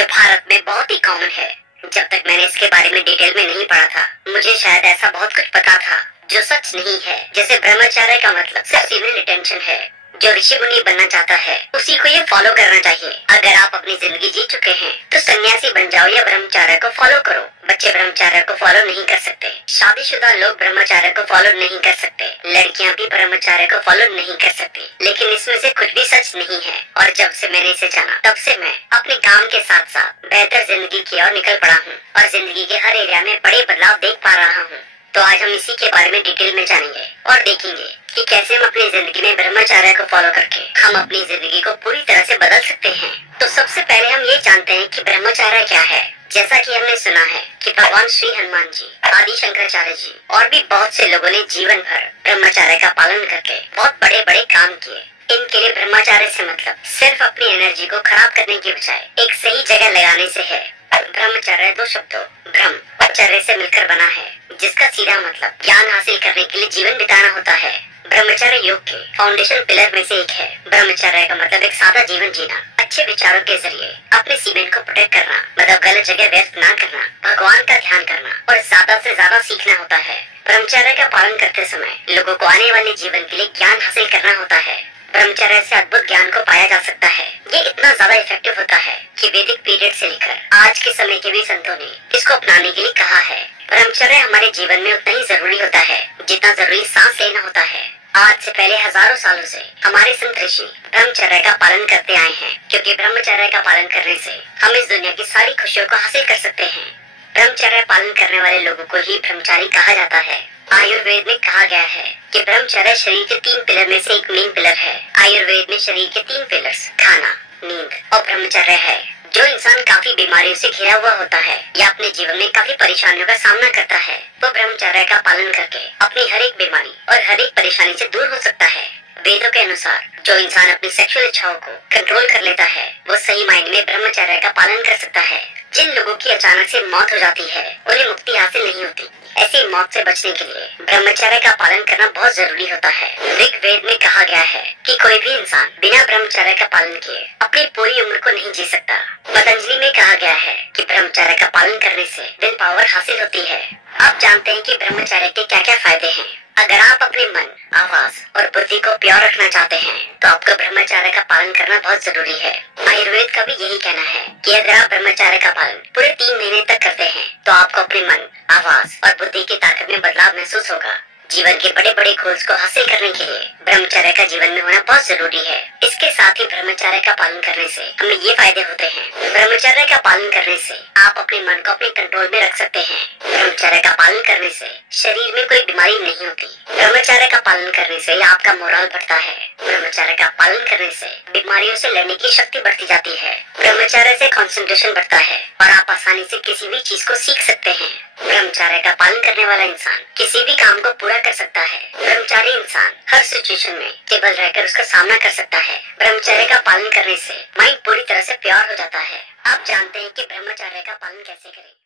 जो भारत में बहुत ही कॉमन है। जब तक मैंने इसके बारे में डिटेल में नहीं पढ़ा था, मुझे शायद ऐसा बहुत कुछ पता था जो सच नहीं है। जैसे ब्रह्मचर्य का मतलब सिर्फ सिविल रिटेंशन है। जो ऋषि मुनि बनना चाहता है उसी को ये फॉलो करना चाहिए। अगर आप अपनी जिंदगी जी चुके हैं तो सन्यासी बन जाओ या ब्रह्मचर्य को फॉलो करो। बच्चे ब्रह्मचर्य को फॉलो नहीं कर सकते, शादीशुदा लोग ब्रह्मचर्य को फॉलो नहीं कर सकते, लड़कियां भी ब्रह्मचर्य को फॉलो नहीं कर सकती। लेकिन इसमें से कुछ भी सच नहीं है। और जब से मैंने इसे जाना तब से मैं अपने काम के साथ साथ बेहतर जिंदगी की ओर निकल पड़ा हूँ और जिंदगी के हर एरिया में बड़े बदलाव देख पा रहा हूँ। तो आज हम इसी के बारे में डिटेल में जानेंगे और देखेंगे कि कैसे हम अपनी जिंदगी में ब्रह्मचर्य को फॉलो करके हम अपनी जिंदगी को पूरी तरह से बदल सकते हैं। तो सबसे पहले हम ये जानते हैं कि ब्रह्मचर्य क्या है। जैसा कि हमने सुना है कि भगवान श्री हनुमान जी, आदि शंकराचार्य जी और भी बहुत से लोगों ने जीवन भर ब्रह्मचर्य का पालन करके बहुत बड़े बड़े काम किए। इनके लिए ब्रह्मचर्य से मतलब सिर्फ अपनी एनर्जी को खराब करने की बजाय एक सही जगह लगाने से है। ब्रह्मचर्य दो शब्दों ब्रह्म और चर्य से मिलकर बना है, जिसका सीधा मतलब ज्ञान हासिल करने के लिए जीवन बिताना होता है। ब्रह्मचर्य योग के फाउंडेशन पिलर में से एक है। ब्रह्मचर्य का मतलब एक सादा जीवन जीना, अच्छे विचारों के जरिए अपने सीमेंट को प्रोटेक्ट करना, मतलब गलत जगह व्यस्त न करना, भगवान का ध्यान करना और ज्यादा से ज्यादा सीखना होता है। ब्रह्मचर्य का पालन करते समय लोगों को आने वाले जीवन के लिए ज्ञान हासिल करना होता है। ब्रह्मचर्य से अद्भुत ज्ञान को पाया जा सकता है। ये इतना ज्यादा इफेक्टिव होता है कि वैदिक पीरियड से लेकर आज के समय के भी संतों ने इसको अपनाने के लिए कहा है। ब्रह्मचर्य हमारे जीवन में उतना ही जरूरी होता है जितना जरूरी सांस लेना होता है। आज से पहले हजारों सालों से हमारे संत ऋषि ब्रह्मचर्य का पालन करते आए हैं, क्योंकि ब्रह्मचर्य का पालन करने से हम इस दुनिया की सारी खुशियों को हासिल कर सकते हैं। ब्रह्मचर्य पालन करने वाले लोगों को ही ब्रह्मचारी कहा जाता है। आयुर्वेद में कहा गया है कि ब्रह्मचर्य शरीर के 3 पिलर में से एक मेन पिलर है। आयुर्वेद में शरीर के 3 पिलर्स खाना, नींद और ब्रह्मचर्य है। जो इंसान काफी बीमारियों से घिरा हुआ होता है या अपने जीवन में काफी परेशानियों का सामना करता है, वो ब्रह्मचर्य का पालन करके अपनी हर एक बीमारी और हर एक परेशानी से दूर हो सकता है। वेदों के अनुसार जो इंसान अपनी सेक्सुअल इच्छाओं को कंट्रोल कर लेता है वो सही मायने में ब्रह्मचर्य का पालन कर सकता है। जिन लोगों की अचानक से मौत हो जाती है उन्हें मुक्ति हासिल नहीं होती। ऐसी मौत से बचने के लिए ब्रह्मचर्य का पालन करना बहुत जरूरी होता है। ऋग्वेद में कहा गया है कि कोई भी इंसान बिना ब्रह्मचर्य का पालन किए अपनी पूरी उम्र को नहीं जी सकता। पतंजलि में कहा गया है कि ब्रह्मचर्य का पालन करने से विल पावर हासिल होती है। आप जानते हैं कि ब्रह्मचर्य के क्या क्या फायदे हैं। अगर आप अपने मन, आवाज और बुद्धि को प्योर रखना चाहते हैं तो आपको ब्रह्मचर्य का पालन करना बहुत जरूरी है। आयुर्वेद का भी यही कहना है कि अगर आप ब्रह्मचर्य का पालन पूरे 3 महीने तक करते हैं तो आपको अपने मन, आवाज और बुद्धि की ताकत में बदलाव महसूस होगा। जीवन के बड़े बड़े गोल्स को हासिल करने के लिए ब्रह्मचर्य का जीवन में होना बहुत जरूरी है। इसके साथ ही ब्रह्मचर्य का पालन करने से हमें ये फायदे होते हैं। ब्रह्मचर्य का पालन करने से आप अपने मन को अपने कंट्रोल में रख सकते हैं। ब्रह्मचर्य का पालन करने से शरीर में कोई बीमारी नहीं होती। ब्रह्मचर्य का पालन करने से आपका मोरल बढ़ता है। ब्रह्मचर्य का पालन करने से बीमारियों से लड़ने की शक्ति बढ़ती जाती है। ब्रह्मचर्य से कंसंट्रेशन बढ़ता है और आप आसानी से किसी भी चीज को सीख सकते हैं। ब्रह्मचर्य का पालन करने वाला इंसान किसी भी काम को पूरा कर सकता है। ब्रह्मचारी इंसान हर सिचुएशन में स्टेबल रहकर उसका सामना कर सकता है। ब्रह्मचर्य का पालन करने से माइंड पूरी तरह से प्योर हो जाता है। आप जानते हैं कि ब्रह्मचर्य का पालन कैसे करें।